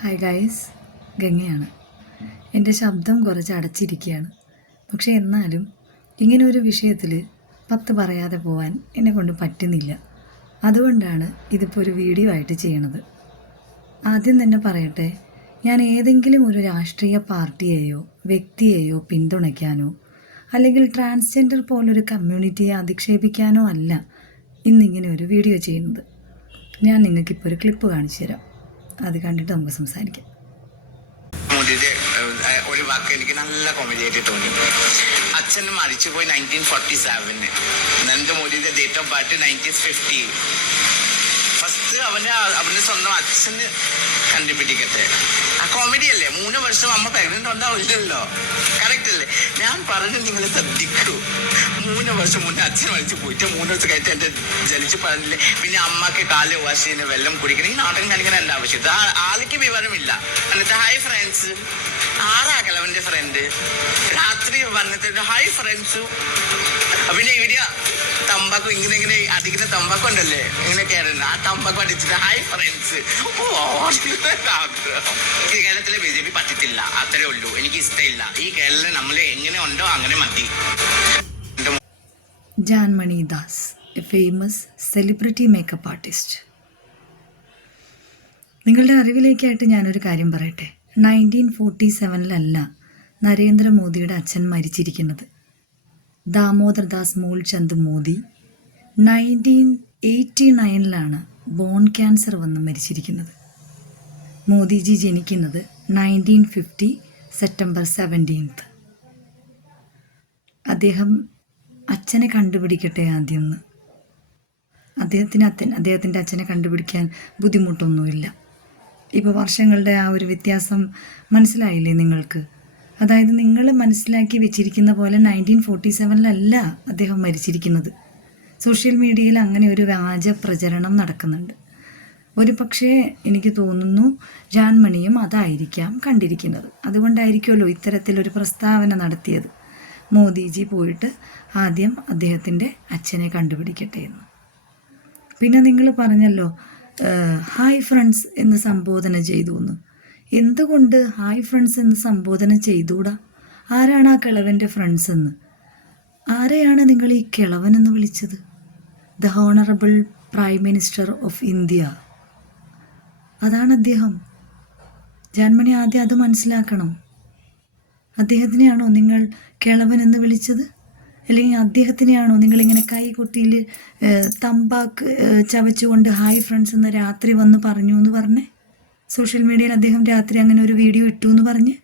Hi guys, ഗംഗയാണ്. എൻ്റെ ശബ്ദം കുറച്ച് അടച്ചിരിക്കുകയാണ്. പക്ഷേ എന്നാലും ഇങ്ങനെ ഒരു വിഷയത്തിൽ 10 പറയാതെ പോകാൻ എന്നെക്കൊണ്ട് പറ്റുന്നില്ല. അതുകൊണ്ടാണ് ഇതിപ്പോൾ ഒരു വീഡിയോ ആയിട്ട് ചെയ്യണത്. ആദ്യം തന്നെ പറയട്ടെ, ഞാൻ ഏതെങ്കിലും ഒരു രാഷ്ട്രീയ പാർട്ടിയെയോ വ്യക്തിയെയോ പിന്തുണയ്ക്കാനോ അല്ലെങ്കിൽ ട്രാൻസ്ജെൻഡർ പോലൊരു കമ്മ്യൂണിറ്റിയെ അധിക്ഷേപിക്കാനോ അല്ല ഇന്നിങ്ങനെ ഒരു വീഡിയോ ചെയ്യുന്നത്. ഞാൻ നിങ്ങൾക്കിപ്പോൾ ഒരു ക്ലിപ്പ് കാണിച്ചു തരാം. അത് കണ്ടിട്ട് നമുക്ക് സംസാരിക്കാം. മോദിയുടെ ഒരു വാക്ക് എനിക്ക് നല്ല കോമഡി ആയിട്ട് തോന്നി. അച്ഛൻ മരിച്ചുപോയി 1947. നരേന്ദ്രമോദിയുടെ ഡേറ്റ് ഓഫ് ബർത്ത് 1950. ഫസ്റ്റ് അവന്റെ സ്വന്തം അച്ഛന് കണ്ടുപിടിക്കട്ടെ. ആ കോമഡി അല്ലേ? 3 വർഷം അമ്മ പ്രഗ്നന്റ് ഉണ്ടാവില്ലല്ലോ. കറക്റ്റ് അല്ലേ? ഞാൻ പറഞ്ഞു നിങ്ങൾ ശ്രദ്ധിക്കൂ. 3 വർഷം മുന്നേ അച്ഛൻ മരിച്ചു പോയിട്ട് 3 ദിവസം കഴിഞ്ഞിട്ട് എന്റെ ജനിച്ചു പറഞ്ഞില്ലേ. പിന്നെ അമ്മക്ക് കാല് വാഷ് ചെയ്യുന്ന വെള്ളം കുടിക്കണം. ഈ നാടകം കാണിക്കണം എന്റെ ആവശ്യം. ആൾക്ക് വിവരമില്ല. എന്നിട്ട് ഹായ് ഫ്രണ്ട്സ്, ആരാക്കല അവന്റെ ഫ്രണ്ട് രാത്രി വന്നിട്ട് ഹായ് ഫ്രണ്ട്സ്. പിന്നെ ഇവിടെ തമ്പാക്കും ഇങ്ങനെ അടിക്കുന്ന തമ്പാക്കും ഉണ്ടല്ലേ, ഇങ്ങനെ കയറുന്ന ആ തമ്പാക്കും അടിച്ചിട്ട് ഹായ് ഫ്രണ്ട്സ്. കേരളത്തിലെ BJP പറ്റത്തില്ല, അത്രേ ഉള്ളൂ. എനിക്ക് ഇഷ്ടമില്ല. ഈ കേരളം നമ്മൾ എങ്ങനെ ഉണ്ടോ അങ്ങനെ മതി. Janmoni Das, a famous celebrity makeup artist. നിങ്ങളുടെ അറിവിലേക്കായിട്ട് ഞാനൊരു കാര്യം പറയട്ടെ. 1947 നരേന്ദ്രമോദിയുടെ അച്ഛൻ മരിച്ചിരിക്കുന്നത്. ദാമോദർ ദാസ് മൂൾചന്ദ് മോദി 1989 ബോൺ ക്യാൻസർ വന്ന് മരിച്ചിരിക്കുന്നത്. മോദിജി ജനിക്കുന്നത് 1950 സെപ്റ്റംബർ 17. അദ്ദേഹം അച്ഛനെ കണ്ടുപിടിക്കട്ടെ ആദ്യം. അദ്ദേഹത്തിൻ്റെ അച്ഛനെ കണ്ടുപിടിക്കാൻ ബുദ്ധിമുട്ടൊന്നുമില്ല. ഇപ്പോൾ വർഷങ്ങളുടെ ആ ഒരു വ്യത്യാസം മനസ്സിലായില്ലേ നിങ്ങൾക്ക്? അതായത് നിങ്ങൾ മനസ്സിലാക്കി വെച്ചിരിക്കുന്ന പോലെ 1947 അദ്ദേഹം മരിച്ചിരിക്കുന്നത്. സോഷ്യൽ മീഡിയയിൽ അങ്ങനെ ഒരു വ്യാജ പ്രചരണം നടക്കുന്നുണ്ട്. ഒരു പക്ഷേ എനിക്ക് തോന്നുന്നു ജാൻമണിയും അതായിരിക്കാം കണ്ടിരിക്കുന്നത്. അതുകൊണ്ടായിരിക്കുമല്ലോ ഇത്തരത്തിലൊരു പ്രസ്താവന നടത്തിയത്. മോദിജി പോയിട്ട് ആദ്യം അദ്ദേഹത്തിൻ്റെ അച്ഛനെ കണ്ടുപിടിക്കട്ടെ എന്ന്. പിന്നെ നിങ്ങൾ പറഞ്ഞല്ലോ ഹായ് ഫ്രണ്ട്സ് എന്ന് സംബോധന ചെയ്തു എന്ന്. എന്തുകൊണ്ട് ഹായ് ഫ്രണ്ട്സ് എന്ന് സംബോധന ചെയ്തുകൂടാ? ആരാണ് ആ കിളവൻ്റെ ഫ്രണ്ട്സ് എന്ന്? ആരെയാണ് നിങ്ങൾ ഈ കിളവനെന്ന് വിളിച്ചത്? The honourable prime minister of India, അതാണ് അദ്ദേഹം. ജാൻമണി ആദ്യം അത് മനസ്സിലാക്കണം. അദ്ദേഹത്തിനെയാണോ നിങ്ങൾ കിളവൻ എന്ന് വിളിച്ചത്? അല്ലെങ്കിൽ അദ്ദേഹത്തിനെയാണോ നിങ്ങളിങ്ങനെ കൈകൊട്ടിയിൽ തമ്പാക്ക് ചവച്ചുകൊണ്ട് ഹായ് ഫ്രണ്ട്സ് എന്ന് രാത്രി വന്ന് പറഞ്ഞു എന്ന് പറഞ്ഞേ? സോഷ്യൽ മീഡിയയിൽ അദ്ദേഹം രാത്രി അങ്ങനെ ഒരു വീഡിയോ ഇട്ടു എന്ന് പറഞ്ഞ്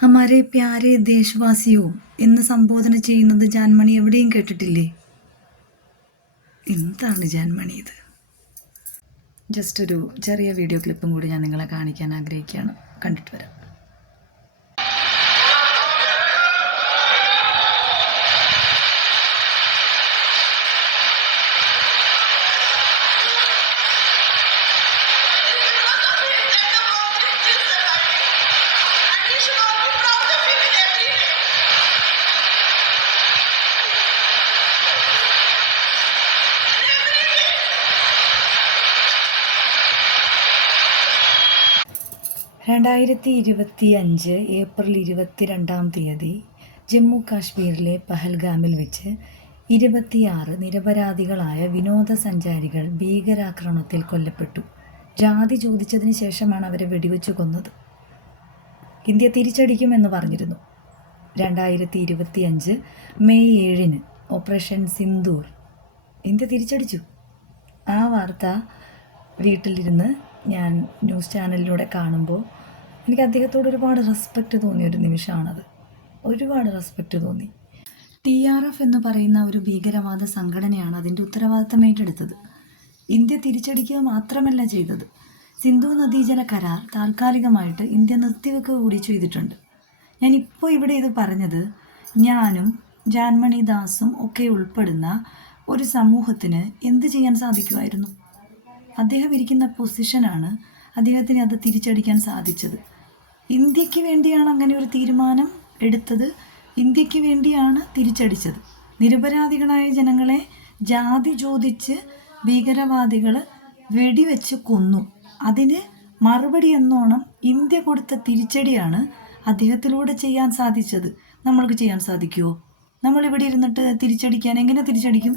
ഹമാരെ പ്യാരെ ദേശവാസിയോ എന്ന് സംബോധന ചെയ്യുന്നത് ജാൻമണി എവിടെയും കേട്ടിട്ടില്ലേ? എന്താണ് ജാൻമണി ഇത്? ജസ്റ്റ് ഒരു ചെറിയ വീഡിയോ ക്ലിപ്പും കൂടി ഞാൻ നിങ്ങളെ കാണിക്കാൻ ആഗ്രഹിക്കുകയാണ്. കണ്ടിട്ട് വരാം. (2025) ഏപ്രിൽ 22 ജമ്മു കാശ്മീരിലെ പഹൽഗാമിൽ വെച്ച് 26 നിരപരാധികളായ വിനോദസഞ്ചാരികൾ ഭീകരാക്രമണത്തിൽ കൊല്ലപ്പെട്ടു. ജാതി ചോദിച്ചതിന് ശേഷമാണ് അവരെ വെടിവെച്ച് കൊന്നത്. ഇന്ത്യ തിരിച്ചടിക്കുമെന്ന് പറഞ്ഞിരുന്നു. 2025 മെയ് 7 ഓപ്പറേഷൻ സിന്ദൂർ ഇന്ത്യ തിരിച്ചടിച്ചു. ആ വാർത്ത വീട്ടിലിരുന്ന് ഞാൻ ന്യൂസ് ചാനലിലൂടെ കാണുമ്പോൾ എനിക്ക് അദ്ദേഹത്തോട് ഒരുപാട് റെസ്പെക്റ്റ് തോന്നിയൊരു നിമിഷമാണത്. ഒരുപാട് റെസ്പെക്റ്റ് തോന്നി. TRF എന്ന് പറയുന്ന ഒരു ഭീകരവാദ സംഘടനയാണ് അതിൻ്റെ ഉത്തരവാദിത്തം ഏറ്റെടുത്തത്. ഇന്ത്യ തിരിച്ചടിക്കുക മാത്രമല്ല ചെയ്തത്, സിന്ധു നദീജല കരാർ താൽക്കാലികമായിട്ട് ഇന്ത്യ നിർത്തിവെക്കുക കൂടി ചെയ്തിട്ടുണ്ട്. ഞാനിപ്പോൾ ഇവിടെ ഇത് പറഞ്ഞത് ഞാനും ജാൻമണി ദാസും ഒക്കെ ഉൾപ്പെടുന്ന ഒരു സമൂഹത്തിന് എന്ത് ചെയ്യാൻ സാധിക്കുമായിരുന്നു? അദ്ദേഹം ഇരിക്കുന്ന പൊസിഷനാണ് അദ്ദേഹത്തിന് അത് തിരിച്ചടിക്കാൻ സാധിച്ചത്. ഇന്ത്യക്ക് വേണ്ടിയാണ് അങ്ങനെ ഒരു തീരുമാനം എടുത്തത്. ഇന്ത്യക്ക് വേണ്ടിയാണ് തിരിച്ചടിച്ചത്. നിരപരാധികളായ ജനങ്ങളെ ജാതി ചോദിച്ച് ഭീകരവാദികൾ വെടിവെച്ച് കൊന്നു. അതിന് മറുപടി എന്നോണം ഇന്ത്യ കൊടുത്ത തിരിച്ചടിയാണ് അദ്ദേഹത്തിലൂടെ ചെയ്യാൻ സാധിച്ചത്. നമ്മൾക്ക് ചെയ്യാൻ സാധിക്കുമോ? നമ്മളിവിടെ ഇരുന്നിട്ട് തിരിച്ചടിക്കാൻ എങ്ങനെ തിരിച്ചടിക്കും?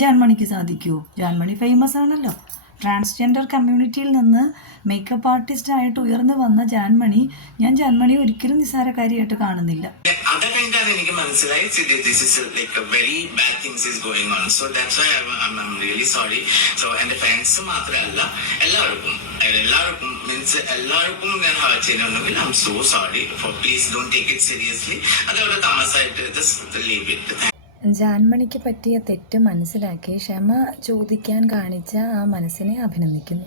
ജാൻമണിക്ക് സാധിക്കുമോ? ജാൻമണി ഫേമസ് ആണല്ലോ. ട്രാൻസ്ജെൻഡർ കമ്മ്യൂണിറ്റിയിൽ നിന്ന് മേക്കപ്പ് ആർട്ടിസ്റ്റായിട്ട് ഉയർന്നു വന്ന ജാൻമണി, ഞാൻ ജാൻമണിയെ ഒരിക്കലും നിസ്സാരക്കാരിയായിട്ട് കാണുന്നില്ല. അത് കഴിഞ്ഞാണ് എനിക്ക് മനസ്സിലായി this is like a very bad things is going on, so that's why I'm really sorry. So എന്റെ ഫ്രണ്ട്സ് മാത്രമല്ല എല്ലാവർക്കും മീൻസ് എല്ലാവർക്കും ഞാൻ ഹേർട്ട് ചെയ്യുന്നുണ്ടെങ്കിൽ I'm so sorry. For please don't take it seriously. അതവിടെ താമസമായിട്ട് just leave it. ജാൻമണിക്ക് പറ്റിയ തെറ്റ് മനസ്സിലാക്കി ക്ഷമ ചോദിക്കാൻ കാണിച്ച ആ മനസ്സിനെ അഭിനന്ദിക്കുന്നു.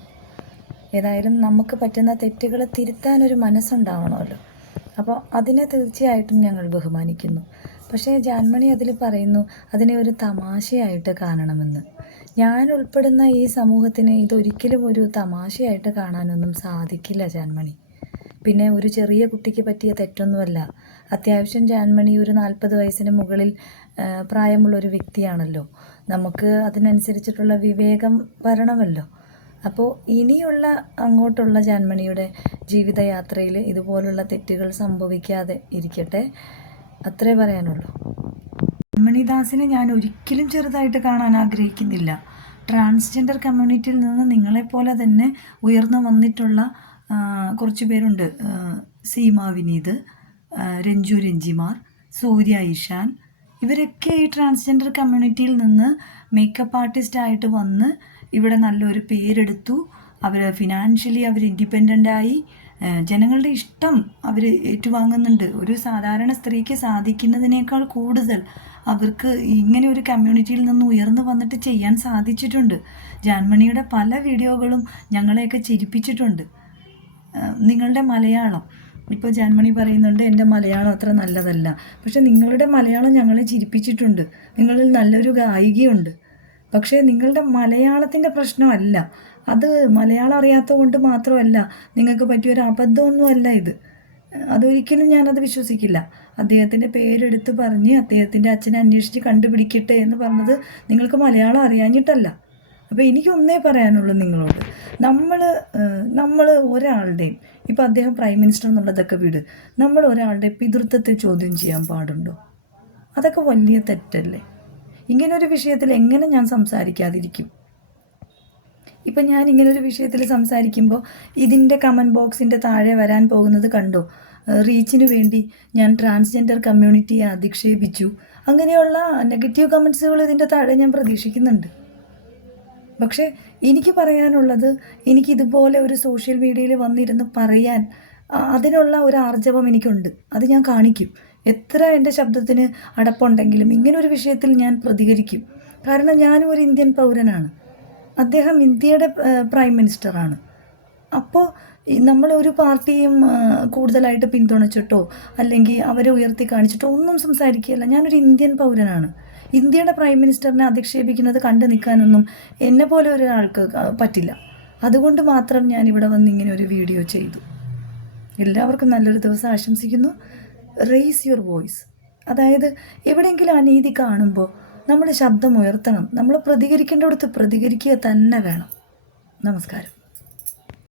ഏതായാലും നമുക്ക് പറ്റുന്ന തെറ്റുകൾ തിരുത്താനൊരു മനസ്സുണ്ടാവണമല്ലോ. അപ്പോൾ അതിനെ തീർച്ചയായിട്ടും ഞങ്ങൾ ബഹുമാനിക്കുന്നു. പക്ഷേ ജാൻമണി അതിൽ പറയുന്നു അതിനെ ഒരു തമാശയായിട്ട് കാണണമെന്ന്. ഞാൻ ഉൾപ്പെടുന്ന ഈ സമൂഹത്തിന് ഇതൊരിക്കലും ഒരു തമാശയായിട്ട് കാണാനൊന്നും സാധിക്കില്ല ജാൻമണി. പിന്നെ ഒരു ചെറിയ കുട്ടിക്ക് പറ്റിയ തെറ്റൊന്നുമല്ല. അത്യാവശ്യം ജാൻമണി ഒരു 40 വയസ്സിന് മുകളിൽ പ്രായമുള്ളൊരു വ്യക്തിയാണല്ലോ. നമുക്ക് അതിനനുസരിച്ചിട്ടുള്ള വിവേകം വരണമല്ലോ. അപ്പോൾ ഇനിയുള്ള അങ്ങോട്ടുള്ള ജാൻമണിയുടെ ജീവിതയാത്രയിൽ ഇതുപോലുള്ള തെറ്റുകൾ സംഭവിക്കാതെ ഇരിക്കട്ടെ, അത്രേ പറയാനുള്ളൂ. ജാൻമണിദാസിനെ ഞാൻ ഒരിക്കലും ചെറുതായിട്ട് കാണാൻ ആഗ്രഹിക്കുന്നില്ല. ട്രാൻസ്ജെൻഡർ കമ്മ്യൂണിറ്റിയിൽ നിന്ന് നിങ്ങളെപ്പോലെ തന്നെ ഉയർന്നു വന്നിട്ടുള്ള കുറച്ച് പേരുണ്ട്. സീമ വിനീത്, രഞ്ജു രഞ്ജിമാർ, സൂര്യ ഇഷാൻ, ഇവരൊക്കെ ഈ ട്രാൻസ്ജെൻഡർ കമ്മ്യൂണിറ്റിയിൽ നിന്ന് മേക്കപ്പ് ആർട്ടിസ്റ്റായിട്ട് വന്ന് ഇവിടെ നല്ലൊരു പേരെടുത്തു. അവർ ഫിനാൻഷ്യലി അവർ ഇൻഡിപെൻഡൻ്റായി ജനങ്ങളുടെ ഇഷ്ടം അവർ ഏറ്റുവാങ്ങുന്നുണ്ട്. ഒരു സാധാരണ സ്ത്രീക്ക് സാധിക്കുന്നതിനേക്കാൾ കൂടുതൽ അവർക്ക് ഇങ്ങനെ ഒരു കമ്മ്യൂണിറ്റിയിൽ നിന്ന് ഉയർന്നു വന്നിട്ട് ചെയ്യാൻ സാധിച്ചിട്ടുണ്ട്. ജാൻമണിയുടെ പല വീഡിയോകളും ഞങ്ങളെയൊക്കെ ചിരിപ്പിച്ചിട്ടുണ്ട്. നിങ്ങളുടെ മലയാളം, ഇപ്പോൾ ജാൻമണി പറയുന്നുണ്ട് എൻ്റെ മലയാളം അത്ര നല്ലതല്ല, പക്ഷെ നിങ്ങളുടെ മലയാളം ഞങ്ങളെ ചിരിപ്പിച്ചിട്ടുണ്ട്. നിങ്ങളിൽ നല്ലൊരു ഗായികയുണ്ട്. പക്ഷേ നിങ്ങളുടെ മലയാളത്തിൻ്റെ പ്രശ്നമല്ല അത്. മലയാളം അറിയാത്തത് കൊണ്ട് മാത്രമല്ല, നിങ്ങൾക്ക് പറ്റിയൊരു അബദ്ധമൊന്നുമല്ല ഇത്. അതൊരിക്കലും ഞാനത് വിശ്വസിക്കില്ല. അദ്ദേഹത്തിൻ്റെ പേരെടുത്ത് പറഞ്ഞ് അദ്ദേഹത്തിൻ്റെ അച്ഛനെ അന്വേഷിച്ച് കണ്ടുപിടിക്കട്ടെ എന്ന് പറഞ്ഞത് നിങ്ങൾക്ക് മലയാളം അറിയാഞ്ഞിട്ടല്ല. അപ്പോൾ എനിക്കൊന്നേ പറയാനുള്ളൂ നിങ്ങളോട്, നമ്മൾ ഒരാളുടെയും, ഇപ്പോൾ അദ്ദേഹം പ്രൈം മിനിസ്റ്റർ എന്നുള്ളതൊക്കെ വിട്, നമ്മൾ ഒരാളുടെ പിതൃത്വത്തെ ചോദ്യം ചെയ്യാൻ പാടുണ്ടോ? അതൊക്കെ വലിയ തെറ്റല്ലേ? ഇങ്ങനൊരു വിഷയത്തിൽ എങ്ങനെ ഞാൻ സംസാരിക്കാതിരിക്കും? ഇപ്പം ഞാൻ ഇങ്ങനൊരു വിഷയത്തിൽ സംസാരിക്കുമ്പോൾ ഇതിൻ്റെ കമൻറ്റ് ബോക്സിൻ്റെ താഴെ വരാൻ പോകുന്നത് കണ്ടോ? റീച്ചിന് വേണ്ടി ഞാൻ ട്രാൻസ്ജെൻഡർ കമ്മ്യൂണിറ്റിയെ അധിക്ഷേപിച്ചു, അങ്ങനെയുള്ള നെഗറ്റീവ് കമൻസുകൾ ഇതിൻ്റെ താഴെ ഞാൻ പ്രതീക്ഷിക്കുന്നുണ്ട്. പക്ഷേ എനിക്ക് പറയാനുള്ളത്, എനിക്കിതുപോലെ ഒരു സോഷ്യൽ മീഡിയയിൽ വന്നിരുന്ന് പറയാൻ അതിനുള്ള ഒരു ആർജവം എനിക്കുണ്ട്. അത് ഞാൻ കാണിക്കും. എത്ര എൻ്റെ ശബ്ദത്തിന് അടപ്പുണ്ടെങ്കിലും ഇങ്ങനൊരു വിഷയത്തിൽ ഞാൻ പ്രതികരിക്കും. കാരണം ഞാനും ഒരു ഇന്ത്യൻ പൗരനാണ്. അദ്ദേഹം ഇന്ത്യയുടെ പ്രൈം മിനിസ്റ്ററാണ്. അപ്പോൾ നമ്മൾ ഒരു പാർട്ടിയും കൂടുതലായിട്ട് പിന്തുണച്ചിട്ടോ അല്ലെങ്കിൽ അവരെ ഉയർത്തി കാണിച്ചിട്ടോ ഒന്നും സംസാരിക്കുകയല്ല. ഞാനൊരു ഇന്ത്യൻ പൗരനാണ്. ഇന്ത്യയുടെ പ്രൈം മിനിസ്റ്ററിനെ അധിക്ഷേപിക്കുന്നത് കണ്ടു നിൽക്കാനൊന്നും എന്നെ പോലെ ഒരാൾക്ക് പറ്റില്ല. അതുകൊണ്ട് മാത്രം ഞാനിവിടെ വന്ന് ഇങ്ങനെ ഒരു വീഡിയോ ചെയ്തു. എല്ലാവർക്കും നല്ലൊരു ദിവസം ആശംസിക്കുന്നു. Raise your voice. അതായത് എവിടെയെങ്കിലും അനീതി കാണുമ്പോൾ നമ്മൾ ശബ്ദം ഉയർത്തണം. നമ്മൾ പ്രതികരിക്കേണ്ടടുത്ത് പ്രതികരിക്കുക തന്നെ വേണം. നമസ്കാരം.